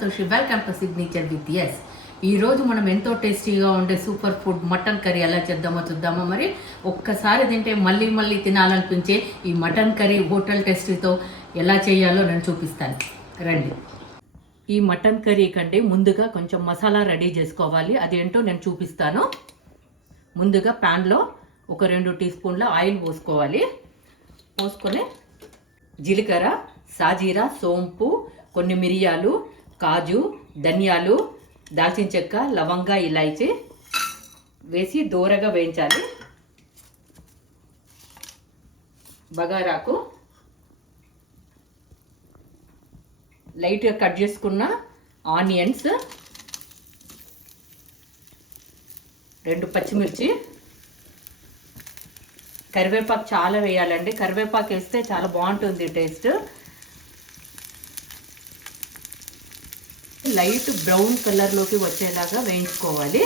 Santoshi. Welcome to signature with S. ఈరోజు మనం ఎంతో టేస్టీగా ఉండే సూపర్ ఫుడ్ మటన్ కర్రీ ఎలా చేద్దామో చూద్దామో. మరి ఒక్కసారి తింటే మళ్ళీ మళ్ళీ తినాలనిపించే ఈ మటన్ కర్రీ హోటల్ టేస్టీతో ఎలా చేయాలో నేను చూపిస్తాను, రండి. ఈ మటన్ కర్రీ కంటే ముందుగా కొంచెం మసాలా రెడీ చేసుకోవాలి. అదేంటో నేను చూపిస్తాను. ముందుగా ప్యాన్లో ఒక 2 టీ స్పూన్ల ఆయిల్ పోసుకోవాలి. పోసుకొని జీలకర్ర, సాజీరా, సోంపు, కొన్ని మిరియాలు, కాజు, ధనియాలు, దాల్చిన చెక్క, లవంగా, ఇలాచీ వేసి దోరగా వేయించాలి. బగారాకు, లైట్గా కట్ చేసుకున్న ఆనియన్స్, 2 పచ్చిమిర్చి, కరివేపాకు చాలా వేయాలండి. కరివేపాకు వేస్తే చాలా బాగుంటుంది టేస్ట్. లైట్ బ్రౌన్ కలర్లోకి వచ్చేలాగా వేయించుకోవాలి.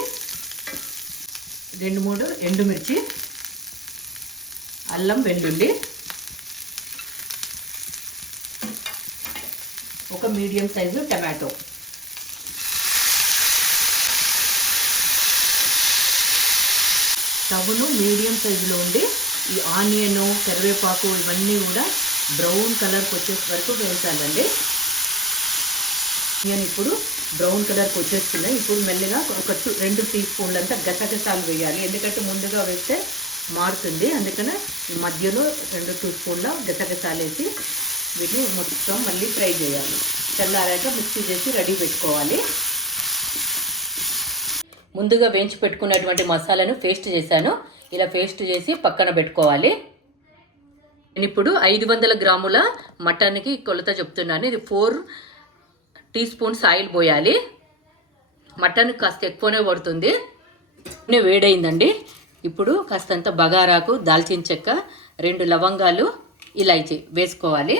2-3 ఎండుమిర్చి, అల్లం వెల్లుల్లి, ఒక మీడియం సైజు టమాటో. స్టవ్ను మీడియం సైజులో ఉండి ఈ ఆనియన్, కరివేపాకు ఇవన్నీ కూడా బ్రౌన్ కలర్కి వచ్చేసే వరకు వేయించాలండి. నేను ఇప్పుడు బ్రౌన్ కలర్కి వచ్చేస్తున్నాయి. ఇప్పుడు మెల్లగా ఒక 2 టీ స్పూన్లంతా గసగసాలు వేయాలి. ఎందుకంటే ముందుగా వేస్తే మారుతుంది, అందుకనే ఈ మధ్యలో 2 టీ స్పూన్ల గసగసాలు వేసి వీటిని మొత్తం మళ్ళీ ఫ్రై చేయాలి. చల్లారాక మిక్సీ చేసి రెడీ పెట్టుకోవాలి. ముందుగా వేయించి పెట్టుకున్నటువంటి మసాలాను పేస్ట్ చేశాను. ఇలా పేస్ట్ చేసి పక్కన పెట్టుకోవాలి. నేను ఇప్పుడు 500 గ్రాముల మటన్కి కొలత చెప్తున్నాను. ఇది 4 టీ స్పూన్స్ ఆయిల్ పోయాలి. మటన్ కాస్త ఎక్కువనే పడుతుంది. వేడైందండి. ఇప్పుడు కాస్తంత బగారాకు, దాల్చిన చెక్క, 2 లవంగాలు, ఇలాచీ వేసుకోవాలి.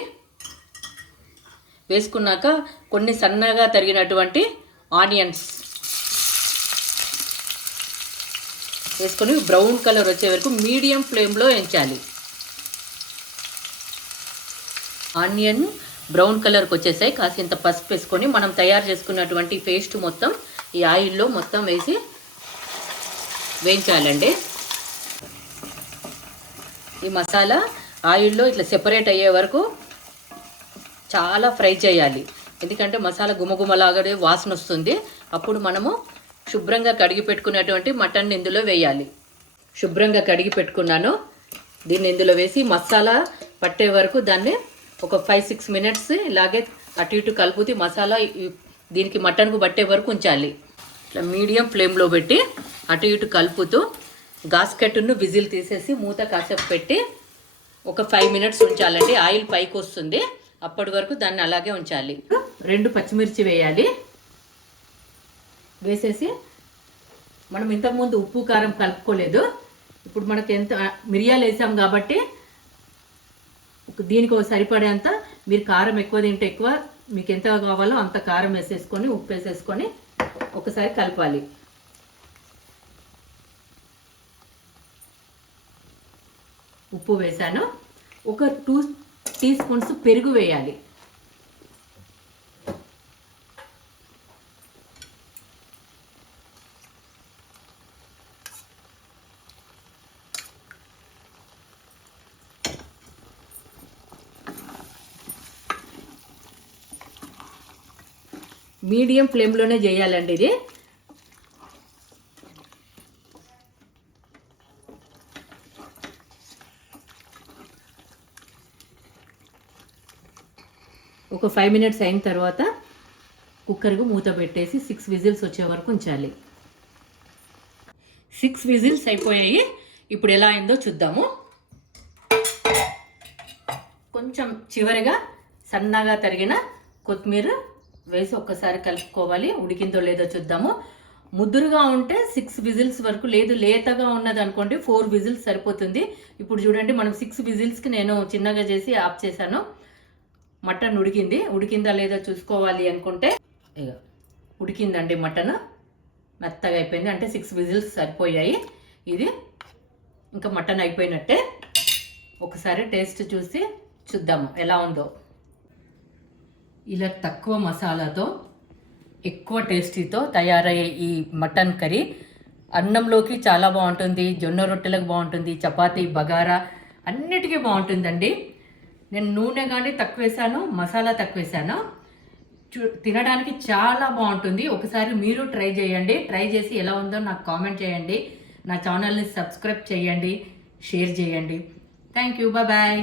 వేసుకున్నాక కొన్ని సన్నగా తరిగినటువంటి ఆనియన్స్ వేసుకొని బ్రౌన్ కలర్ వచ్చే వరకు మీడియం ఫ్లేమ్లో వేయించాలి. ఆనియన్ బ్రౌన్ కలర్కి వచ్చేసాయి. కాసింత పసుపు వేసుకొని మనం తయారు చేసుకున్నటువంటి పేస్ట్ మొత్తం ఈ ఆయిల్లో మొత్తం వేసి వేయించాలండి. ఈ మసాలా ఆయిల్లో ఇట్లా సెపరేట్ అయ్యే వరకు చాలా ఫ్రై చేయాలి. ఎందుకంటే మసాలా గుమగుమలాగే వాసన వస్తుంది. అప్పుడు మనము శుభ్రంగా కడిగి పెట్టుకున్నటువంటి మటన్ ఇందులో వేయాలి. శుభ్రంగా కడిగి పెట్టుకున్నాను. దీన్ని ఇందులో వేసి మసాలా పట్టే వరకు దాన్ని ఒక 5-6 మినిట్స్ ఇలాగే అటు ఇటు కలుపుతూ మసాలా దీనికి మటన్కు పట్టే వరకు ఉంచాలి. ఇట్లా మీడియం ఫ్లేమ్లో పెట్టి అటు ఇటు కలుపుతూ గాస్కెట్ను విజిల్ తీసేసి మూత కాసేపు పెట్టి ఒక 5 మినిట్స్ ఉంచాలండి. ఆయిల్ పైకి వస్తుంది. అప్పటి వరకు దాన్ని అలాగే ఉంచాలి. 2 పచ్చిమిర్చి వేయాలి. వేసేసి మనం ఇంతకుముందు ఉప్పు కారం కలుపుకోలేదు. ఇప్పుడు మనకి ఎంత మిరియాలు వేసాం కాబట్టి దీనికి ఒక సరిపడేంత, మీరు కారం ఎక్కువ తింటే ఎక్కువ, మీకు ఎంత కావాలో అంత కారం వేసేసుకొని ఉప్పు వేసేసుకొని ఒకసారి కలపాలి. ఉప్పు వేసాను. ఒక 2 టీ స్పూన్స్ పెరుగు వేయాలి. మీడియం ఫ్లేమ్లోనే చేయాలండి ఇది. ఒక 5 మినిట్స్ అయిన తర్వాత కుక్కర్కు మూత పెట్టేసి 6 విజిల్స్ వచ్చే వరకు ఉంచాలి. 6 విజిల్స్ అయిపోయాయి. ఇప్పుడు ఎలా అయిందో చూద్దాము. కొంచెం చివరిగా సన్నగా తరిగిన కొత్తిమీర వేసి ఒక్కసారి కలుపుకోవాలి. ఉడికిందో లేదో చూద్దాము. ముద్దురుగా ఉంటే 6 విజిల్స్ వరకు, లేదు లేతగా ఉన్నది అనుకోండి 4 విజిల్స్ సరిపోతుంది. ఇప్పుడు చూడండి, మనం 6 విజిల్స్కి నేను చిన్నగా చేసి ఆఫ్ చేశాను. మటన్ ఉడికిందా లేదో చూసుకోవాలి అనుకుంటే ఉడికిందండి. మటన్ మెత్తగా అయిపోయింది. అంటే 6 విజిల్స్ సరిపోయాయి. ఇది ఇంకా మటన్ అయిపోయినట్టే. ఒకసారి టేస్ట్ చూద్దాము ఎలా ఉందో. ఇలా తక్కువ మసాలాతో ఎక్కువ టేస్టీతో తయారయ్యే ఈ మటన్ కర్రీ అన్నంలోకి చాలా బాగుంటుంది, జొన్న రొట్టెలకు బాగుంటుంది, చపాతీ బగారా అన్నిటికీ బాగుంటుందండి. నేను నూనె కానీ తక్కువ వేసాను, మసాలా తక్కువ వేసాను. తినడానికి చాలా బాగుంటుంది. ఒకసారి మీరు ట్రై చేయండి. ట్రై చేసి ఎలా ఉందో నాకు కామెంట్ చేయండి. నా ఛానల్ని సబ్స్క్రైబ్ చేయండి, షేర్ చేయండి. Thank you, bye.